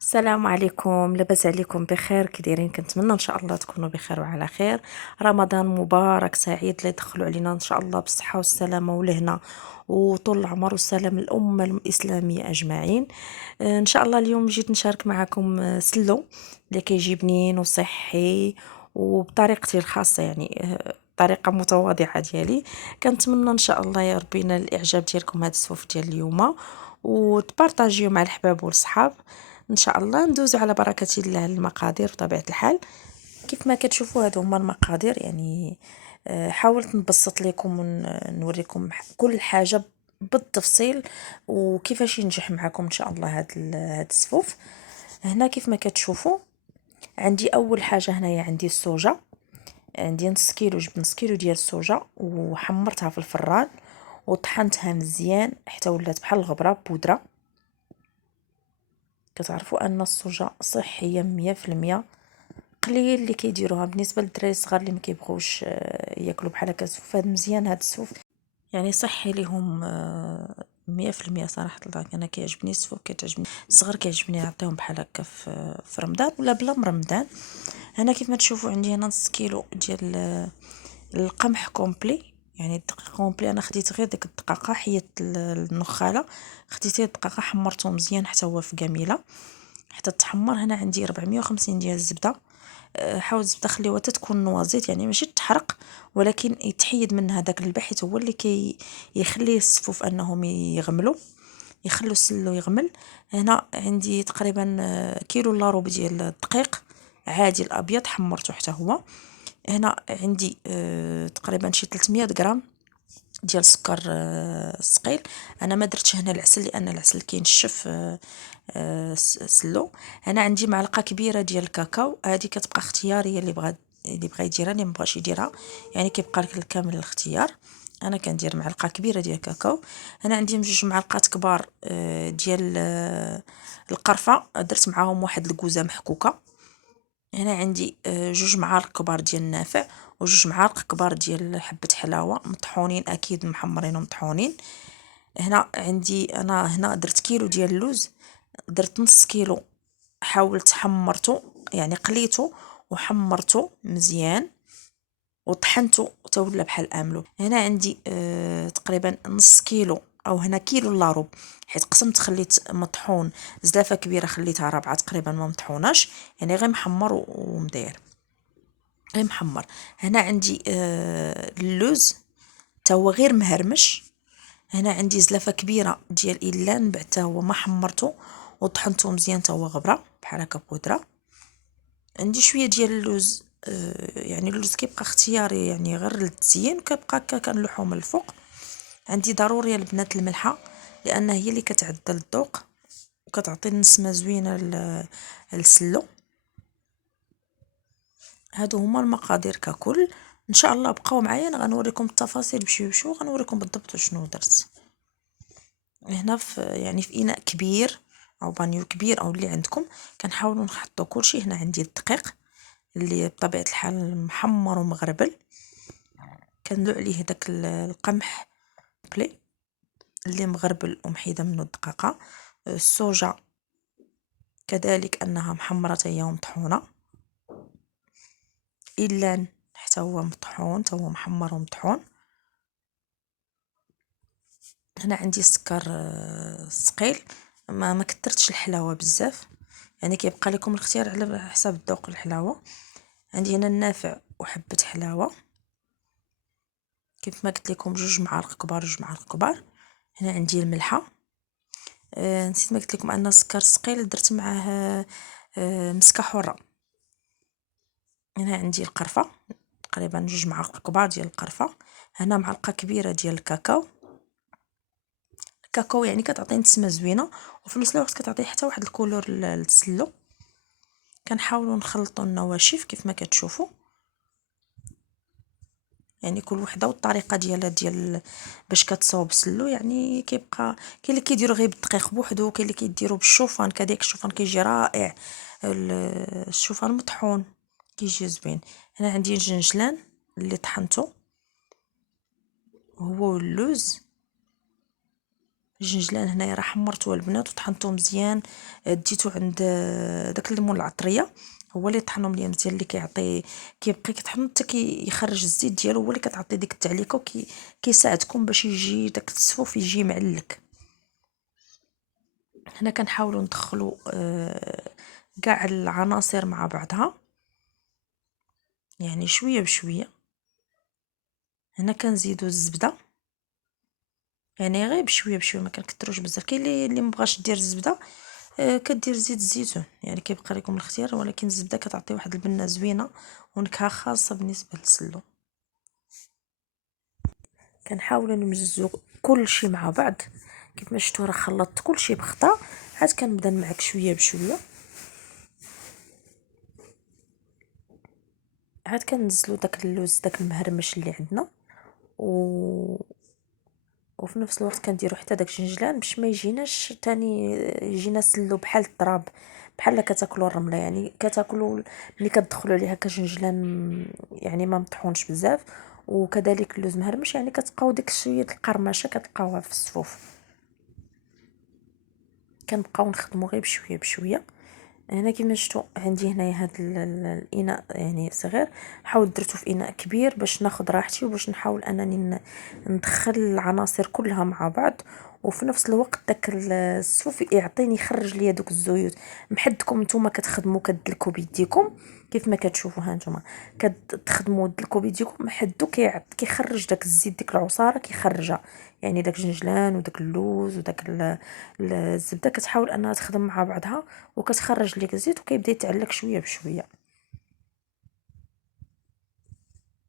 السلام عليكم، لاباس عليكم بخير؟ كي دايرين؟ كنتمنى ان شاء الله تكونوا بخير وعلى خير. رمضان مبارك سعيد لا يدخلوا علينا ان شاء الله بالصحه والسلامه والهنا وطول العمر والسلام الامه الاسلاميه اجمعين. ان شاء الله اليوم جيت نشارك معكم سلو اللي كيجي بنين وصحي وبطريقتي الخاصه، يعني طريقه متواضعه ديالي. كنتمنى ان شاء الله يا ربي ينال الاعجاب ديالكم هذا السوف ديال اليوم وتبارطاجيو مع الحباب والصحاب. ان شاء الله ندوزو على بركه الله المقادير بطبيعه الحال. كيف ما كتشوفوا هادو هما المقادير، يعني حاولت نبسط لكم ونوريكم كل حاجه بالتفصيل وكيفاش ينجح معكم ان شاء الله هاد السفوف. هنا كيف ما كتشوفوا عندي اول حاجه، هنايا عندي السوجه. عندي نص كيلو، جبت نص كيلو ديال السوجه وحمرتها في الفران وطحنتها مزيان حتى ولات بحال الغبره بودره. كتعرفوا ان السوجه صحيه 100%. قليل اللي كيديروها بالنسبه للدراري الصغار اللي ما كيبغوش ياكلوا بحال هكا السوف. هذا مزيان، هذا السوف يعني صحي ليهم 100% صراحه الله. انا كيعجبني السوف، كتعجبني الصغار، كيعجبني نعطيهم بحال هكا في رمضان ولا بلا من رمضان. هنا كيف ما تشوفوا عندي هنا نص كيلو ديال القمح كومبلي، يعني الدقيق كومبلي. انا خديت غير ديك الدقاقه، حيت النخاله، خديت الدقاقه حمرته مزيان حتى هو في قميله حتى تحمر. هنا عندي 450 ديال الزبده. حاول الزبده خليوها حتى تكون نوازيت، يعني ماشي تحرق ولكن يتحيد منها داك الباح، حيت هو اللي يخلي السفوف انهم يغملوا، يخلوا السلو يغمل. هنا عندي تقريبا كيلو الا ربع ديال الدقيق عادي الابيض، حمرته حتى هو. هنا عندي تقريبا شي 300 غرام ديال السكر الثقيل. انا ما درتش هنا العسل لان العسل كينشف سلو. هنا عندي معلقه كبيره ديال الكاكاو، هذه كتبقى اختياريه، اللي بغى يديرها، اللي مبغاش يديرها يعني كيبقى لك كامل الاختيار. انا كندير معلقه كبيره ديال الكاكاو. هنا عندي جوج معلقات كبار ديال القرفه، درت معاهم واحد الكوزه محكوكه. هنا عندي جوج معالق كبار ديال النافع وجوج معالق كبار ديال حبه حلاوه مطحونين، اكيد محمرين ومطحونين. هنا عندي انا هنا درت كيلو ديال اللوز، درت نص كيلو، حاولت حمرته يعني قليته وحمرته مزيان وطحنته حتى ولا بحال املو. هنا عندي تقريبا نص كيلو او هنا كيلو الا ربع، حيت قسمت خليت مطحون زلافه كبيره خليتها رابعه تقريبا ما مطحوناش، يعني غير محمر ومداير غير محمر. هنا عندي اللوز تا هو غير مهرمش. هنا عندي زلافه كبيره ديال إيلان، بعد تا هو ما حمرته وطحنته مزيان تا هو غبره بحال هكا بودره. عندي شويه ديال اللوز، يعني اللوز كيبقى اختياري، يعني غير للتزيين، كيبقى هكا كنلوحو من الفوق. عندي ضروري البنات الملحه لان هي اللي كتعدل الذوق وكتعطي نسمه زوينه للسلو. هادو هما المقادير ككل. ان شاء الله بقاو معايا، انا غنوريكم التفاصيل بشوي بشوي، غنوريكم بالضبط شنو درت. هنا يعني في اناء كبير او بانيو كبير او اللي عندكم، كنحاولوا نحطوا كلشي. هنا عندي الدقيق اللي بطبيعه الحال محمر ومغربل، كندلو عليه داك القمح بلي اللي مغربل ومحيده منه الدقاقه. الصوجه كذلك انها محمره هي ومطحونه. إلان حتى هو مطحون، حتى هو محمر ومطحون. هنا عندي السكر ثقيل، ما كثرتش الحلاوه بزاف، يعني كيبقى لكم الاختيار على حسب الذوق الحلاوه. عندي هنا النافع وحبه حلاوه، كيف ما قلت لكم جوج معالق كبار جوج معالق كبار. هنا عندي الملحه. نسيت ما قلت لكم ان السكر ثقيل درت معاه مسكه حره. هنا عندي القرفه، تقريبا جوج معالق كبار ديال القرفه. هنا معلقه كبيره ديال الكاكاو. الكاكاو يعني كتعطي نسمه زوينه وفي نفس الوقت كتعطي حتى واحد الكولور للسلو. كنحاولوا نخلطوا النواشف كيف ما كتشوفوا، يعني كل وحده والطريقه ديالها ديال باش كتصاوب السلو. يعني كيبقى كاين اللي كيديروا غير بالدقيق بوحدو، كاين اللي كيديروا بالشوفان، كذاك الشوفان كيجي رائع، الشوفان مطحون كيجي زوين. هنا عندي الجنجلان اللي طحنته هو واللوز. الجنجلان هنايا راه حمرته البنات وطحنته مزيان. ديته عند داك الليمون العطريه، هو اللي طحنهم ليا مزيان، اللي كيعطي كيبقى كيطحن حتى كيخرج الزيت ديالو، هو اللي كتعطي ديك التعليكه كيساعدكم باش يجي داك التصفوف يجي معلك. هنا كنحاولوا ندخلوا كاع العناصر مع بعضها، يعني شويه بشويه. هنا كنزيدوا الزبده، يعني غير بشويه بشويه، ما كنكثروش بزاف. كاين اللي مبغاش دير الزبده كدير زيت الزيتون، يعني كيبقى لكم الاختيار، ولكن الزبده كتعطي واحد البنه زوينه ونكهه خاصه بالنسبه للسلو. كنحاولوا نمزجوا كلشي مع بعض. كيف ما شفتوا راه خلطت كلشي بخطا، عاد كنبدا نمعك شويه بشويه، عاد كنزلوا داك اللوز داك المهرمش اللي عندنا، وفي نفس الوقت كنديروا حتى داك الجنجلان باش ما يجيناش تاني يجينا سلو بحال التراب، بحال كتاكلوا الرمله، يعني كتاكلوا ملي كتدخلوا عليها كجنجلان يعني ما مطحونش بزاف. وكذلك اللوز مهرمش، يعني كتلقاو ديك شويه القرمشه كتلقاوها في الصفوف. كنبقاو نخدموا غير بشويه بشويه. هنا كما شفتوا عندي هنايا هذا الاناء يعني صغير، حاولت درته في اناء كبير باش ناخذ راحتي وباش نحاول انني ندخل العناصر كلها مع بعض، وفي نفس الوقت داك الصوف يعطيني يخرج ليا دوك الزيوت. محدكم نتوما كتخدموا كدلكوا بيديكم كيف ما كتشوفوا، ها نتوما كتخدموا دلكوا بيديكم محدو كيخرج داك الزيت، ديك العصاره كيخرجها، يعني داك الجنجلان وداك اللوز وداك الزبده كتحاول انها تخدم مع بعضها وكتخرج ليك الزيت وكيبدا يتعلق شويه بشويه.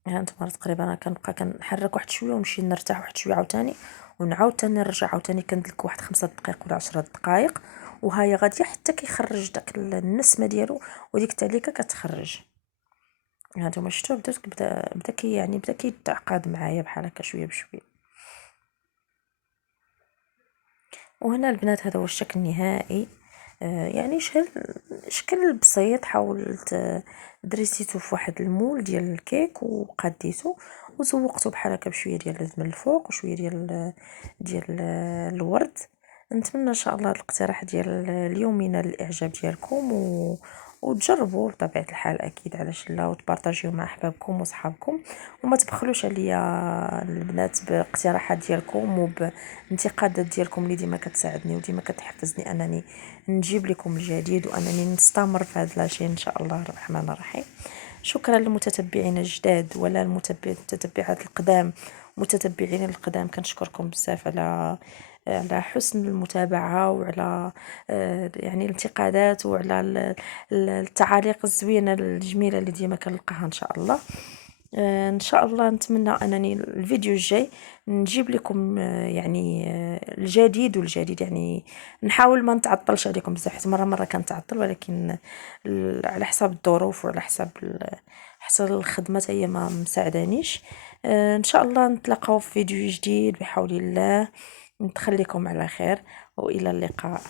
ها انتما تقريبا انا كنبقى كنحرك واحد شويه ونمشي نرتاح واحد شويه عاوتاني، ونعاود تاني نرجع عاوتاني كندلك واحد 5 دقائق ولا 10 دقائق، وهاهي غاديه حتى كيخرج داك النسمه ديالو وديك التعليكه كتخرج. هانتوما شفتوا بدا يعني بدا كيتعقد معايا بحال هكا شويه بشويه. وهنا البنات هذا هو الشكل النهائي. يعني شكل بسيط، حاولت دريسيتو في واحد المول ديال الكيك وقديته وزوقته بحال هكا بشويه ديال اللوز من الفوق وشويه ديال الورد. نتمنى ان شاء الله الاقتراح ديال اليوم ينال الاعجاب ديالكم وتجربوا بطبيعه الحال اكيد، علاش لا، وتبارطاجيو مع احبابكم وصحابكم، وما تبخلوش عليا البنات باقتراحات ديالكم وبانتقادات ديالكم اللي ديما كتساعدني وديما كتحفزني انني نجيب لكم الجديد وانني نستمر في هذا لاشين ان شاء الله الرحمن الرحيم. شكرا للمتتبعين الجداد ولا المتتبعات القدام، متتبعين القدام كنشكركم بزاف على حسن المتابعة وعلى يعني الانتقادات وعلى التعاليق الزوينة الجميلة اللي ديما كنلقاها ان شاء الله. ان شاء الله نتمنى انني الفيديو الجاي نجيب لكم يعني الجديد والجديد، يعني نحاول ما نتعطلش عليكم بزاف، حيت مره كنتعطل، ولكن على حساب الظروف وعلى حساب حتى الخدمه هي ما مساعدانيش. ان شاء الله نتلاقاو في فيديو جديد بحول الله. نتخليكم على خير والى اللقاء.